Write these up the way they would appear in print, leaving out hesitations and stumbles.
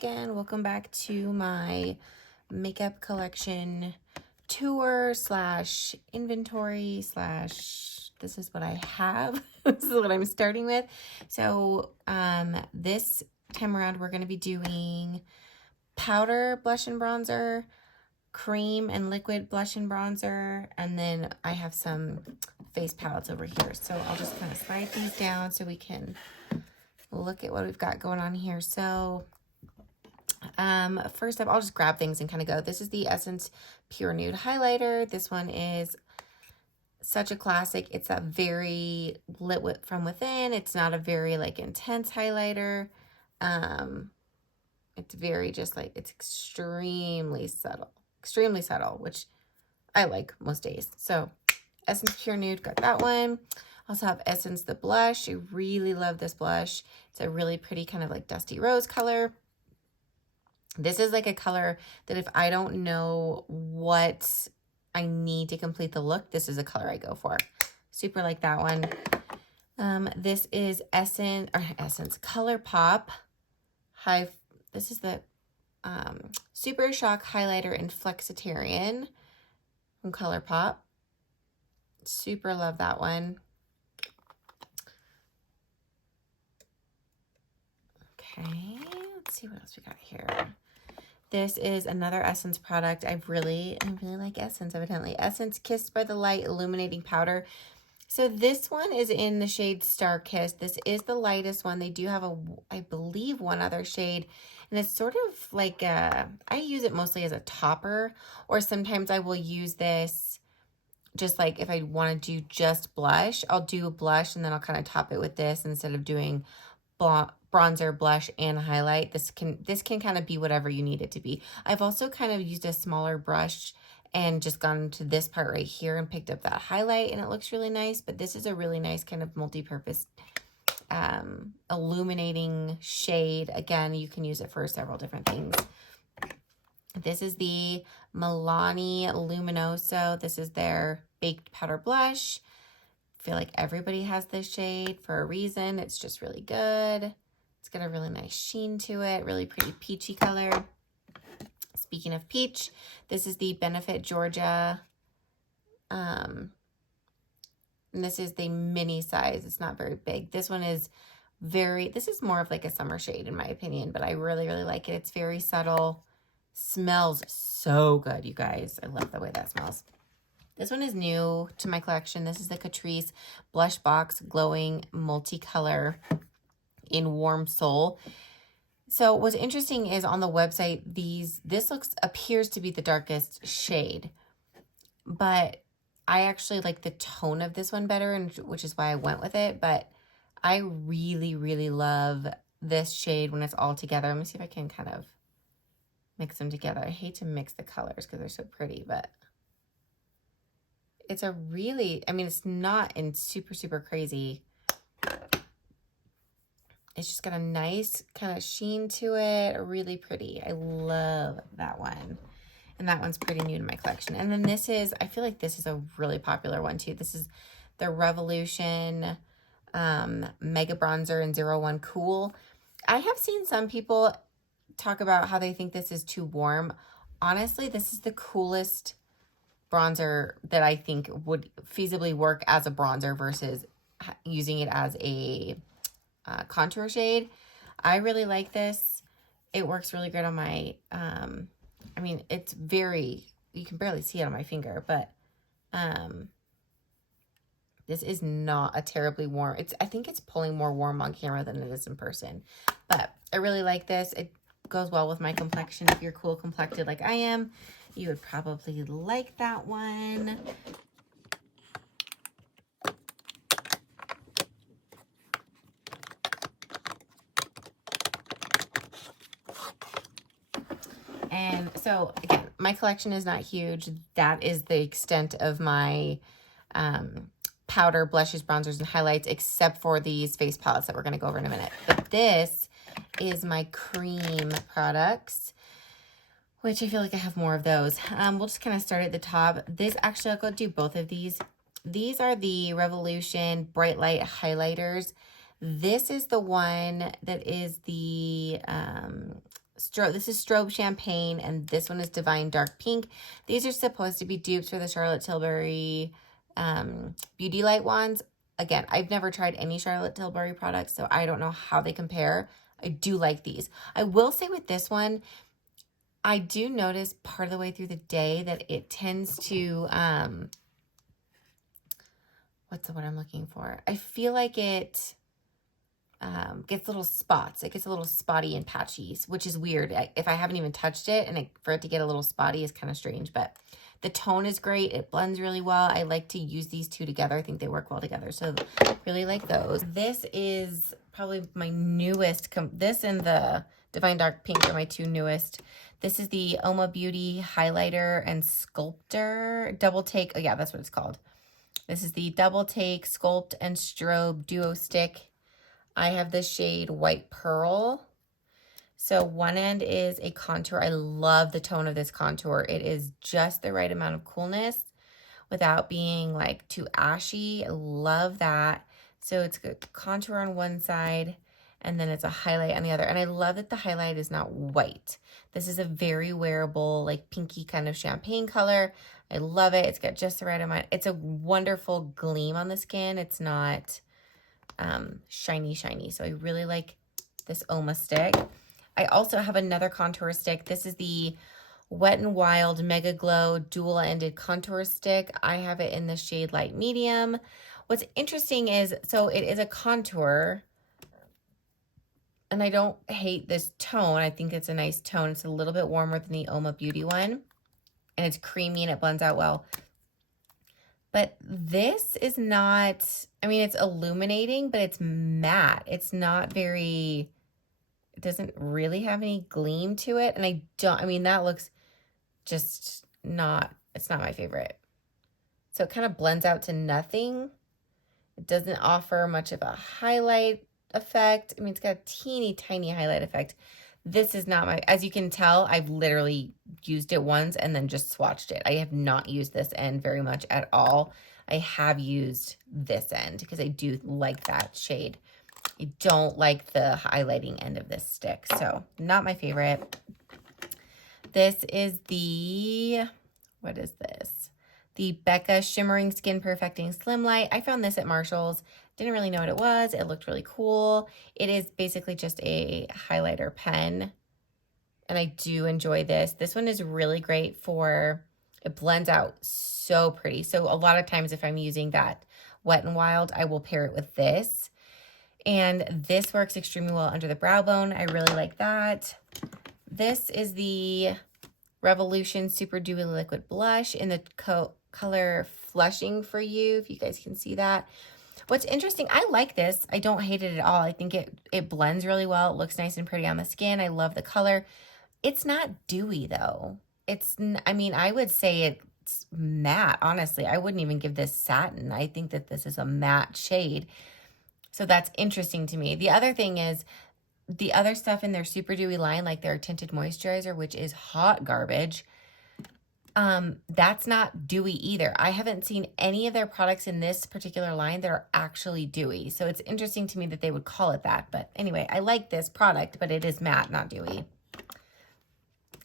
again. Welcome back to my makeup collection tour slash inventory slash this is what I have. This is what I'm starting with. So this time around we're going to be doing powder blush and bronzer, cream and liquid blush and bronzer, and then I have some face palettes over here. So I'll just kind of slide these down so we can look at what we've got going on here. So first up, I'll just grab things and kind of go. This is the Essence Pure Nude Highlighter. This one is such a classic. It's a very lit from within. It's not a very like intense highlighter. It's very just like, it's extremely subtle, which I like most days. So Essence Pure Nude, got that one. Also have Essence the blush. I really love this blush. It's a really pretty kind of like dusty rose color. This is like a color that if I don't know what I need to complete the look, this is a color I go for. Super like that one. This is Essence ColourPop High. This is the Super Shock Highlighter in Flexitarian from ColourPop. Super love that one. Okay, let's see what else we got here. This is another Essence product. I really like Essence, evidently. Essence Kissed by the Light Illuminating Powder. So this one is in the shade Star Kiss. This is the lightest one. They do have I believe one other shade. And it's sort of like I use it mostly as a topper. Or sometimes I will use this just like if I want to do just blush. I'll do a blush and then I'll kind of top it with this instead of doing bronzer, blush, and highlight. This can kind of be whatever you need it to be. I've also kind of used a smaller brush and just gone to this part right here and picked up that highlight, and it looks really nice. But this is a really nice kind of multi-purpose illuminating shade. Again, you can use it for several different things. This is the Milani Luminoso. This is their baked powder blush. I feel like everybody has this shade for a reason. It's just really good. It's got a really nice sheen to it. Really pretty peachy color. Speaking of peach, this is the Benefit Georgia. And this is the mini size. It's not very big. This one is this is more of like a summer shade in my opinion, but I really like it. It's very subtle. Smells so good, you guys. I love the way that smells. This one is new to my collection. This is the Catrice Blush Box Glowing Multicolor in Warm Soul. So what's interesting is on the website, this appears to be the darkest shade, but I actually like the tone of this one better, and which is why I went with it. But I really love this shade when it's all together. Let me see if I can kind of mix them together. I hate to mix the colors because they're so pretty, but it's a really, I mean, it's not in super crazy. It's just got a nice kind of sheen to it. Really pretty. I love that one. And that one's pretty new to my collection. And then this is, I feel like this is a really popular one too. This is the Revolution Mega Bronzer in 01 Cool. I have seen some people talk about how they think this is too warm. Honestly, this is the coolest bronzer that I think would feasibly work as a bronzer versus using it as a contour shade. I really like this. It works really good on my, I mean, it's very, you can barely see it on my finger, but this is not a terribly warm. I think it's pulling more warm on camera than it is in person, but I really like this. It goes well with my complexion. If you're cool complected like I am, you would probably like that one. And so again, my collection is not huge. That is the extent of my powder, blushes, bronzers, and highlights, except for these face palettes that we're going to go over in a minute. But this is my cream products, which I feel like I have more of those. We'll just kind of start at the top. This, actually, I'll go do both of these. These are the Revolution Bright Light Highlighters. This is the one that is the This is Strobe Champagne, and this one is Divine Dark Pink. These are supposed to be dupes for the Charlotte Tilbury Beauty Light wands. Again, I've never tried any Charlotte Tilbury products, so I don't know how they compare. I do like these. I will say with this one, I do notice part of the way through the day that it tends to, what's the word I'm looking for? I feel like it gets little spots. It gets a little spotty and patchy, which is weird. If I haven't even touched it, and for it to get a little spotty is kind of strange, but the tone is great. It blends really well. I like to use these two together. I think they work well together. So really like those. This is probably my newest. This and the Divine Dark Pink are my two newest. This is the Oma Beauty Highlighter and Sculptor Double Take. Oh yeah, that's what it's called. This is the Double Take Sculpt and Strobe Duo Stick. I have the shade White Pearl. So one end is a contour. I love the tone of this contour. It is just the right amount of coolness without being like too ashy. I love that. So it's a contour on one side and then it's a highlight on the other. And I love that the highlight is not white. This is a very wearable, like pinky kind of champagne color. I love it. It's got just the right amount. It's a wonderful gleam on the skin. It's not shiny. So I really like this Oma stick. I also have another contour stick. This is the Wet n Wild Mega Glow dual-ended contour stick. I have it in the shade light medium. What's interesting is, so it is a contour, and I don't hate this tone. I think it's a nice tone. It's a little bit warmer than the Oma Beauty one, and it's creamy and it blends out well. But this is not, I mean, it's illuminating, but it's matte. It's not very, it doesn't really have any gleam to it. And I mean, that looks just not, it's not my favorite. So it kind of blends out to nothing. It doesn't offer much of a highlight effect. I mean, it's got a teeny tiny highlight effect. This is not my, as you can tell, I've literally used it once and then just swatched it. I have not used this end very much at all. I have used this end because I do like that shade. I don't like the highlighting end of this stick, so not my favorite. This is the, what is this? The Becca Shimmering Skin Perfecting Slim Light. I found this at Marshall's. Didn't really know what it was. It looked really cool. It is basically just a highlighter pen, and I do enjoy this. This one is really great for, it blends out so pretty. So a lot of times if I'm using that Wet n Wild, I will pair it with this. And this works extremely well under the brow bone. I really like that. This is the Revolution Super Dewy Liquid Blush in the color Flushing for You, if you guys can see that. What's interesting, I like this. I don't hate it at all. I think it blends really well. It looks nice and pretty on the skin. I love the color. It's not dewy though. I mean, I would say it's matte, honestly. I wouldn't even give this satin. I think that this is a matte shade. So that's interesting to me. The other thing is the other stuff in their Super Dewy line, like their tinted moisturizer, which is hot garbage, that's not dewy either. I haven't seen any of their products in this particular line that are actually dewy. So it's interesting to me that they would call it that. But anyway, I like this product, but it is matte, not dewy.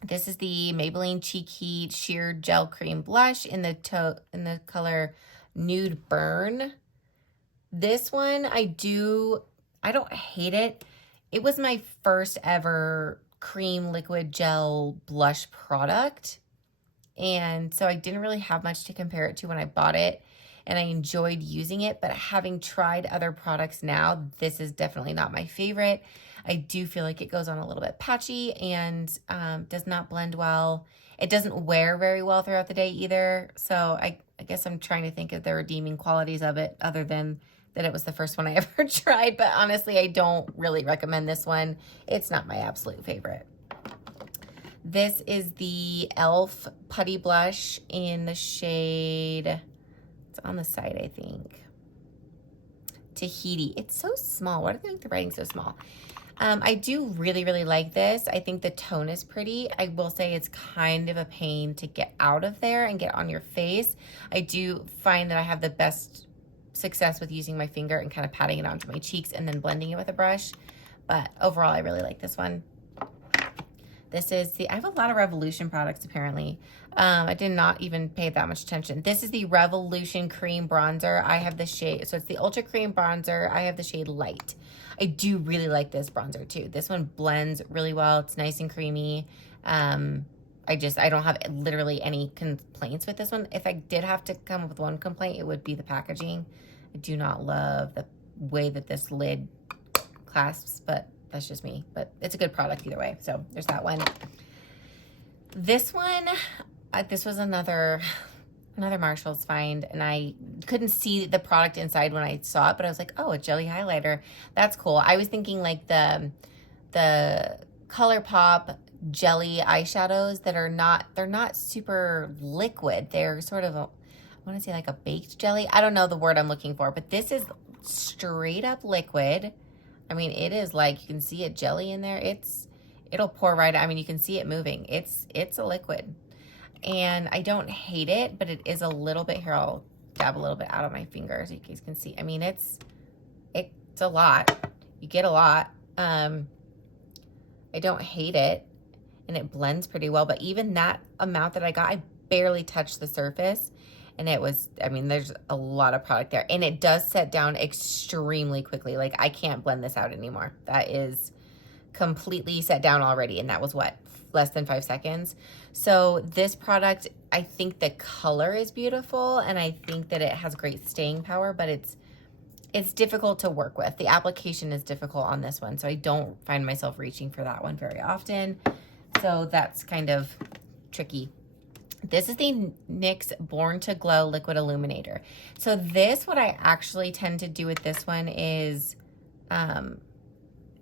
This is the Maybelline Cheek Heat Sheer Gel Cream Blush in the color Nude Burn. This one, I don't hate it. It was my first ever cream liquid gel blush product. And so I didn't really have much to compare it to when I bought it, and I enjoyed using it. But having tried other products now, this is definitely not my favorite. I do feel like it goes on a little bit patchy and does not blend well. It doesn't wear very well throughout the day either. So I guess I'm trying to think of the redeeming qualities of it other than that it was the first one I ever tried. But honestly, I don't really recommend this one. It's not my absolute favorite. This is the e.l.f. Putty Blush in the shade, it's on the side, I think, Tahiti. It's so small. Why do they make the writing so small? I do really, really like this. I think the tone is pretty. I will say it's kind of a pain to get out of there and get on your face. I do find that I have the best success with using my finger and kind of patting it onto my cheeks and then blending it with a brush. But overall, I really like this one. This is the, I have a lot of Revolution products apparently. I did not even pay that much attention. This is the Revolution Cream Bronzer. I have the shade, so it's the Ultra Cream Bronzer. I have the shade Light. I do really like this bronzer too. This one blends really well. It's nice and creamy. I don't have literally any complaints with this one. If I did have to come up with one complaint, it would be the packaging. I do not love the way that this lid clasps, but that's just me. But it's a good product either way. So there's that one. This one, this was another Marshall's find, and I couldn't see the product inside when I saw it, but I was like, oh, a jelly highlighter. That's cool. I was thinking like the ColourPop jelly eyeshadows that are not, they're not super liquid. They're sort of, I want to say like a baked jelly. I don't know the word I'm looking for, but this is straight up liquid. I mean, it is like, you can see it jelly in there. It'll pour right out. I mean, you can see it moving. It's a liquid. And I don't hate it, but it is a little bit, here, I'll dab a little bit out of my finger so you guys can see. I mean, it's a lot. You get a lot. I don't hate it, and it blends pretty well, but even that amount that I got, I barely touched the surface, and it was, I mean, there's a lot of product there, and it does set down extremely quickly. Like, I can't blend this out anymore. That is completely set down already, and that was what, less than 5 seconds. So this product, I think the color is beautiful, and I think that it has great staying power, but it's difficult to work with. The application is difficult on this one, so I don't find myself reaching for that one very often. So that's kind of tricky. This is the NYX Born to Glow Liquid Illuminator. So this, what I actually tend to do with this one is,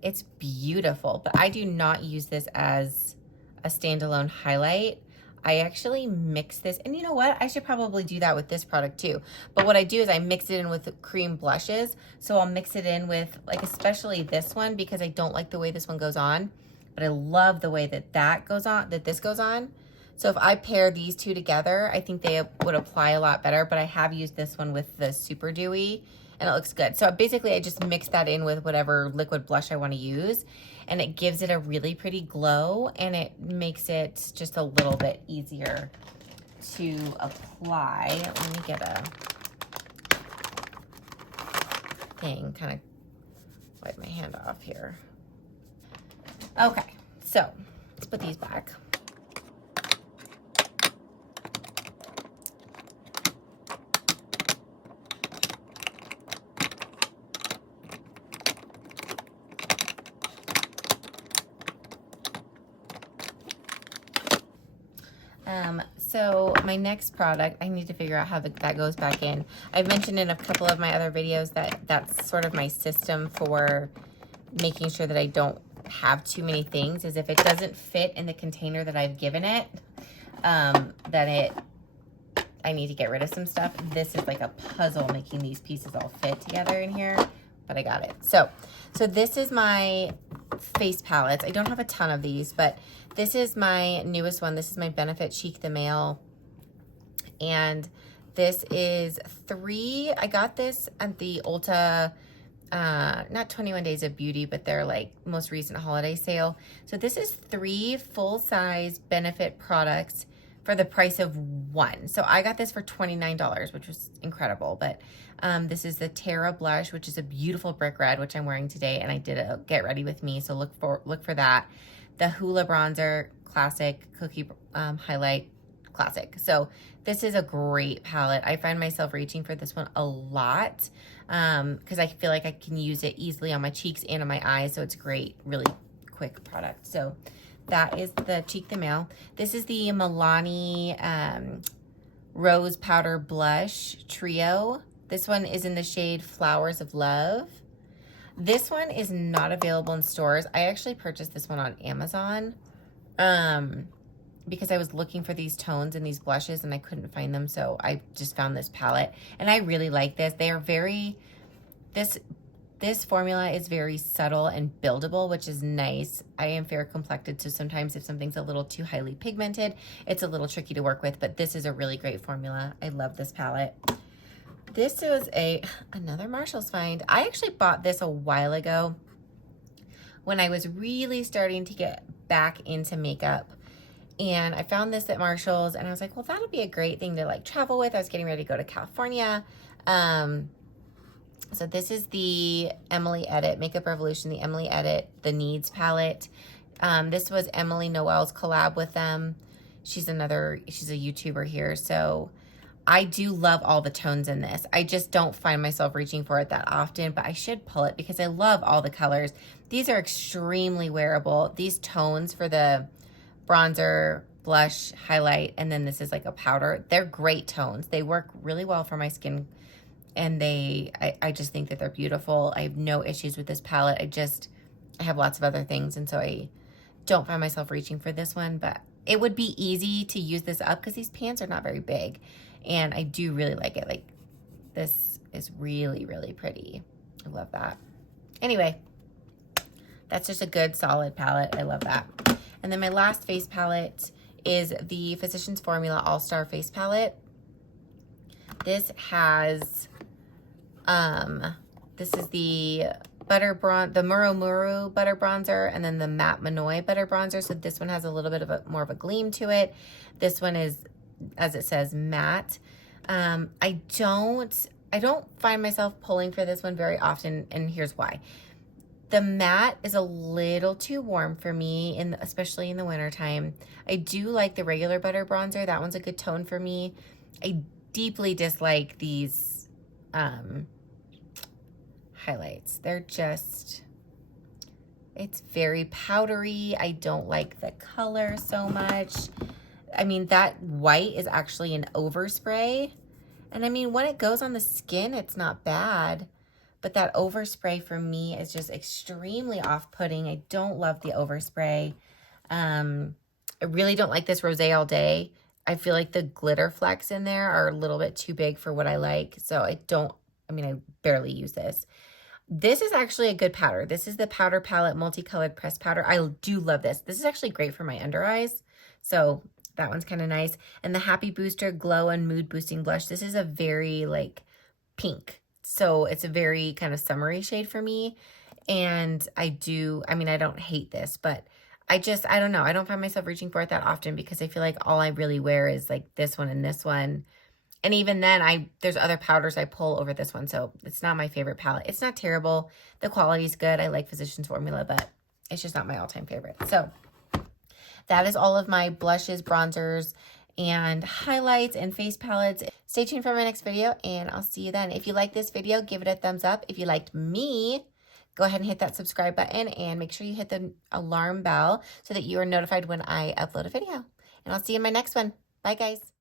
it's beautiful, but I do not use this as a standalone highlight. I actually mix this, and you know what? I should probably do that with this product too. But what I do is I mix it in with cream blushes. So I'll mix it in with, like, especially this one, because I don't like the way this one goes on, but I love the way that this goes on. So if I pair these two together, I think they would apply a lot better, but I have used this one with the Super Dewy, and it looks good. So basically I just mix that in with whatever liquid blush I want to use, and it gives it a really pretty glow, and it makes it just a little bit easier to apply. Let me get a thing, kind of wipe my hand off here. Okay, so let's put these back. So my next product, I need to figure out how that goes back in. I've mentioned in a couple of my other videos that that's sort of my system for making sure that I don't have too many things, is if it doesn't fit in the container that I've given it, I need to get rid of some stuff. This is like a puzzle making these pieces all fit together in here, but I got it. So this is my face palettes. I don't have a ton of these, but this is my newest one. This is my Benefit Cheek the Male. And this is I got this at the Ulta, not 21 Days of Beauty, but their like most recent holiday sale. So this is 3 full-size Benefit products for the price of 1. So I got this for $29, which was incredible. But this is the Terra blush, which is a beautiful brick red, which I'm wearing today, and I did a get ready with me, so look for that. The Hoola bronzer, classic, cookie highlight, classic. So this is a great palette. I find myself reaching for this one a lot because I feel like I can use it easily on my cheeks and on my eyes. So it's a great, really quick product. So that is the Cheek the Male. This is the Milani Rose Powder Blush Trio. This one is in the shade Flowers of Love. This one is not available in stores. I actually purchased this one on Amazon because I was looking for these tones and these blushes and I couldn't find them. So I just found this palette and I really like this. They are this formula is very subtle and buildable, which is nice. I am fair complected, so sometimes if something's a little too highly pigmented, it's a little tricky to work with, but this is a really great formula. I love this palette. This is another Marshall's find. I actually bought this a while ago when I was really starting to get back into makeup. And I found this at Marshall's and I was like, well, that'll be a great thing to like travel with. I was getting ready to go to California. So this is the Emily Edit, Makeup Revolution, the Emily Edit, the Needs palette. This was Emily Noel's collab with them. She's a YouTuber here. So I do love all the tones in this. I just don't find myself reaching for it that often, but I should pull it because I love all the colors. These are extremely wearable. These tones for the bronzer, blush, highlight, and then this is like a powder. They're great tones. They work really well for my skin, and I just think that they're beautiful. I have no issues with this palette. I have lots of other things, and so I don't find myself reaching for this one, but it would be easy to use this up because these pants are not very big, and I do really like it. Like, this is really, really pretty. I love that. Anyway, that's just a good, solid palette. I love that. And then my last face palette is the Physicians Formula All-Star Face Palette. This has, this is the Muru Muru Butter Bronzer, and then the Matte Manoy Butter Bronzer. So this one has a little bit of more of a gleam to it. This one is, as it says, matte. I don't find myself pulling for this one very often, and here's why. The matte is a little too warm for me, especially in the wintertime. I do like the regular butter bronzer. That one's a good tone for me. I deeply dislike these highlights. They're just, it's very powdery. I don't like the color so much. I mean, that white is actually an overspray. And I mean, when it goes on the skin, it's not bad. But that overspray for me is just extremely off-putting. I don't love the overspray. I really don't like this Rosé All Day. I feel like the glitter flecks in there are a little bit too big for what I like. So I barely use this. This is actually a good powder. This is the Powder Palette Multicolored Pressed Powder. I do love this. This is actually great for my under eyes. So that one's kind of nice. And the Happy Booster Glow and Mood Boosting Blush. This is a very like pink. So it's a very kind of summery shade for me. And I don't hate this, but I don't know. I don't find myself reaching for it that often because I feel like all I really wear is like this one and this one. And even then, there's other powders I pull over this one. So it's not my favorite palette. It's not terrible. The quality's good. I like Physicians Formula, but it's just not my all-time favorite. So that is all of my blushes, bronzers, and highlights and face palettes. Stay tuned for my next video, and I'll see you then. If you like this video, give it a thumbs up. If you liked me, go ahead and hit that subscribe button, and make sure you hit the alarm bell so that you are notified when I upload a video. And I'll see you in my next one. Bye, guys.